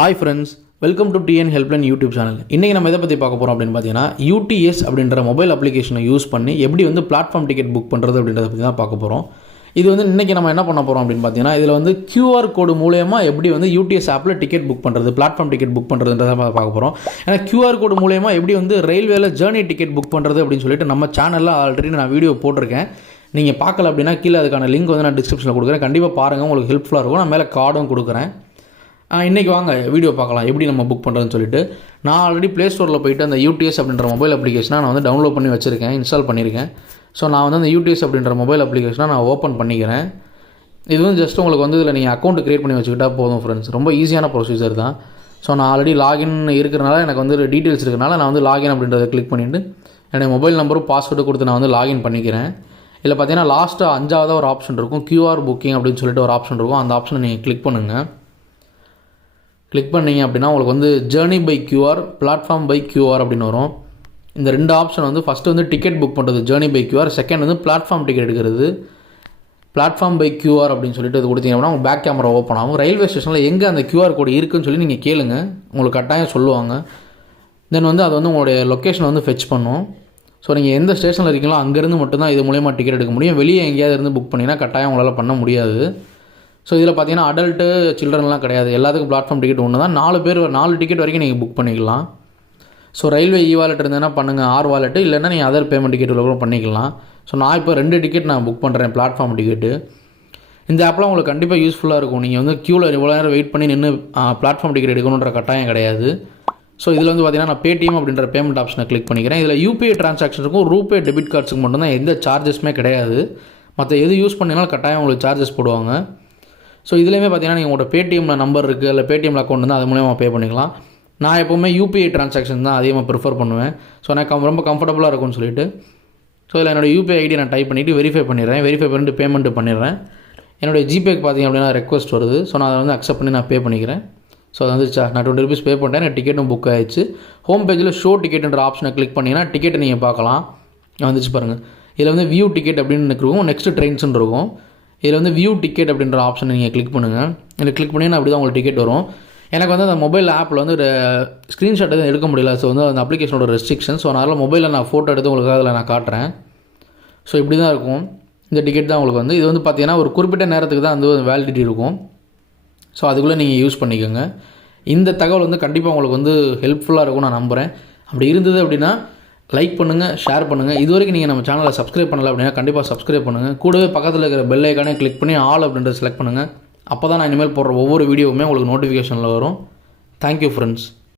Hi friends, welcome to TN Helpline YouTube channel. இன்னைக்கு நம்ம எதை பற்றி பார்க்க போகிறோம் அப்படின்னு பார்த்தீங்கன்னா UTS அப்படின்ற மொபைல் அப்ளிகேஷனை யூஸ் பண்ணி எப்படி வந்து பிளாட்ஃபார்ம் டிக்கெட் புக் பண்ணுறது அப்படின்றத பற்றி தான் பார்க்க போகிறோம். இது வந்து இன்றைக்கி நம்ம என்ன பண்ண போகிறோம் அப்படின்னு பார்த்தீங்கன்னா இதில் வந்து QR கோடு மூலயமா எப்படி வந்து UTS ஆப்பில் டிக்கெட் புக் பண்ணுறது, பிளாட்ஃபார்ம் டிக்கெட் புக் பண்ணுறதுன்றதை பார்க்க போகிறோம். ஏன்னா QR கோடு மூலயமா எப்படி வந்து ரயில்வேல ஜேர்னி டிக்கெட் புக் பண்ணுறது அப்படின்னு சொல்லிட்டு நம்ம சேனலில் ஆல்ரெடி நான் வீடியோ போட்டிருக்கேன். நீங்கள் பார்க்கல அப்படின்னா கீழே அதுக்கான லிங்க் வந்து நான் டிஸ்கிரிப்ஷனில் கொடுக்குறேன். கண்டிப்பாக பாருங்கள், உங்களுக்கு ஹெல்ப்ஃபுல்லாக இருக்கும். நான் மேலே கார்டும் கொடுக்குறேன். இன்றைக்கி வாங்க வீடியோ பார்க்கலாம் எப்படி நம்ம புக் பண்ணுறதுன்னு சொல்லிட்டு. நான் ஆல்ரெடி ப்ளே ஸ்டோரில் போய்ட்டு அந்த UTS அப்படின்ற மொபைல் அப்ளிகேஷனை நான் வந்து டவுன்லோட் பண்ணி வச்சுருக்கேன், இன்ஸ்டால் பண்ணியிருக்கேன். ஸோ நான் வந்து அந்த UTS அப்படின்ற மொபைல் அப்ளிகேஷனை நான் ஓப்பன் பண்ணிக்கிறேன். இது வந்து ஜஸ்ட் உங்களுக்கு வந்து இதில் நீங்கள் அக்கௌண்ட் க்ரியேட் பண்ணி வச்சுக்கிட்டா போதும் ஃப்ரெண்ட்ஸ். ரொம்ப ஈஸியான ப்ரொசீஜர் தான். ஸோ நான் ஆல்ரெடி லாகின் இருக்கிறனால எனக்கு வந்து டீட்டெயில்ஸ் இருக்கிறனால நான் வந்து லாகின் அப்படின்றத கிளிக் பண்ணிவிட்டு என்னுடைய மொபைல் நம்பரும் பாஸ்வேர்டு கொடுத்து நான் வந்து லாகின் பண்ணிக்கிறேன். இதில் பார்த்தீங்கன்னா லாஸ்ட்டு 5வது ஒரு ஆப்ஷன் இருக்கும், QR புக்கிங் அப்படின்னு சொல்லிட்டு ஒரு ஆப்ஷன் இருக்கும். அந்த ஆப்ஷனை நீங்கள் கிளிக் பண்ணுங்கள். கிளிக் பண்ணிங்க அப்படின்னா உங்களுக்கு வந்து journey by QR, platform by QR அப்படின்னு வரும். இந்த ரெண்டு ஆப்ஷன் வந்து ஃபஸ்ட்டு வந்து டிக்கெட் புக் பண்ணுறது ஜேர்னி பை QR, செகண்ட் வந்து பிளாட்ஃபார்ம் டிக்கெட் எடுக்கிறது பிளாட்ஃபார்ம் பை QR அப்படின்னு சொல்லிட்டு அது கொடுத்தீங்க அப்படின்னா உங்கள் பேக் கேமரா ஓப்பன் ஆகும். ரயில்வே ஸ்டேஷனில் எங்கே அந்த QR கோடு இருக்குன்னு சொல்லி நீங்கள் கேளுங்க, உங்களுக்கு கட்டாயம் சொல்லுவாங்க. தென் வந்து அது வந்து உங்களுடைய லொக்கேஷனை வந்து ஃபெச் பண்ணும். ஸோ நீங்கள் எந்த ஸ்டேஷனில் இருக்கீங்களோ அங்கேருந்து மட்டும்தான் இது மூலயமா டிக்கெட் எடுக்க முடியும். வெளியே எங்கேயாவது இருந்து புக் பண்ணிங்கன்னா கட்டாயம் உங்களால் பண்ண முடியாது. ஸோ இதில் பார்த்தீங்கன்னா அடல்ட்டு சில்ட்ரன்லாம் கிடையாது, எல்லாத்துக்கும் பிளாட்ஃபார்ம் டிக்கெட் ஒன்று தான். 4 டிக்கெட் வரைக்கும் நீங்கள் புக் பண்ணிக்கலாம். ஸோ ரயில்வே வாலெட் இருந்ததுன்னா பண்ணுங்கள், R-Wallet, இல்லைன்னா நீங்கள் அதர் பேமெண்ட் டிக்கெட்டில் கூட பண்ணிக்கலாம். ஸோ நான் இப்போ 2 டிக்கெட் நான் புக் பண்ணுறேன், பிளாட்ஃபார்ம் டிக்கெட்டு. இந்த ஆப்லாம் உங்களுக்கு கண்டிப்பாக யூஸ்ஃபுல்லாக இருக்கும். நீங்கள் வந்து க்யூவில் இவ்வளோ நேரம் வெயிட் பண்ணி நின்று பிளாட்ஃபார்ம் டிக்கெட் எடுக்கணுன்ற கட்டாயம் கிடையாது. ஸோ இதில் வந்து பார்த்தீங்கன்னா நான் பேடிஎம் அப்படின்ற பேமெண்ட் ஆப்ஷனை கிளிக் பண்ணிக்கிறேன். இதில் UPI டிரான்சாக்ஷனுக்கும் ரூபே டெபிட் கார்ட்ஸுக்கு மட்டும்தான் எந்த சார்ஜஸுமே கிடையாது. மற்ற எது யூஸ் பண்ணினாலும் கட்டாயம் உங்களுக்கு சார்ஜஸ் போடுவாங்க. ஸோ இதுலேயுமே பார்த்தீங்கன்னா நீங்கள் உங்களோட பேடிஎம்மில் நம்பர் இருக்குது, இல்லை பேடிஎம்மில் அக்கௌண்ட் வந்து அது மூலமாக பே பண்ணிக்கலாம். நான் எப்போவுமே UPI டிரான்சாக்ஷன் தான் அதிகமாக ப்ரிஃபர் பண்ணுவேன். ஸோ எனக்கு ரொம்ப கம்ஃபர்டபுளாக இருக்கும்னு சொல்லிட்டு ஸோ இதில் என்னோடய UPI ஐடி நான் டைப் பண்ணிவிட்டு வெரிஃபை பண்ணிடுறேன். வெரிஃபை பண்ணிட்டு பேமெண்ட்டு பண்ணிடுறேன். என்னுடைய ஜிபேக்கு பார்த்திங்க அப்படின்னா ரெக்வஸ்ட் வருது. ஸோ நான் அதை வந்து அக்செப்ட் பண்ணி நான் பே பண்ணிக்கிறேன். ஸோ அது வந்துச்சா, நான் 20 rupees பே பண்ணிட்டேன். எனக்கு டிக்கெட்டும் புக் ஆகிடுச்சு. ஹோம் பேஜில் ஷோ டிக்கெட்டுன்ற ஆப்ஷனை கிளிக் பண்ணிங்கன்னா டிக்கெட்டை நீங்கள் பார்க்கலாம். வந்துச்சு பாருங்கள். இதில் வந்து வியூ டிக்கெட் அப்படின்னு இருக்கும், நெக்ஸ்ட் ட்ரெயின்ஸ்ன்னு இருக்கும். இதில் வந்து வியூ டிக்கெட் அப்படின்ற ஆப்ஷனை நீங்கள் கிளிக் பண்ணுங்கள். இதில் கிளிக் பண்ணிங்கன்னா அப்படி தான் உங்களுக்கு டிக்கெட் வரும். எனக்கு வந்து அந்த மொபைல் ஆப்பில் வந்து ஸ்க்ரீன்ஷாட் எதுவும் எடுக்க முடியல. ஸோ வந்து அந்த அப்ளிகேஷனோட ரெஸ்ட்ரிக்ஷன். ஸோ அதனால் மொபைலில் நான் ஃபோட்டோ எடுத்து உங்களுக்கு அதில் நான் காட்டுறேன். ஸோ இப்படி தான் இருக்கும். இந்த டிக்கெட் தான் உங்களுக்கு வந்து இது வந்து பார்த்தீங்கன்னா ஒரு குறிப்பிட்ட நேரத்துக்கு தான் வந்து வேலிடிட்டி இருக்கும். ஸோ அதுக்குள்ளே நீங்கள் யூஸ் பண்ணிக்கோங்க. இந்த தகவல் வந்து கண்டிப்பாக உங்களுக்கு வந்து ஹெல்ப்ஃபுல்லாக இருக்கும் நான் நம்புகிறேன். அப்படி இருந்தது அப்படின்னா லைக் பண்ணுங்கள், ஷேர் பண்ணுங்கள். இது வரைக்கும் நீங்கள் நம்ம சேனலை சப்ஸ்கிரைப் பண்ணல அப்படின்னா கண்டிப்பாக சப்ஸ்கிரைப் பண்ணுங்கள். கூடவே பக்கத்தில் இருக்கிற பெல் ஐக்கானே கிளிக் பண்ணி ஆல் அப்படின்றத செலக்ட் பண்ணுங்கள். அப்போ தான் நான் இனிமேல் போடுற ஒவ்வொரு வீடியோவுமே உங்களுக்கு நோட்டிஃபிகேஷனில் வரும். Thank you friends.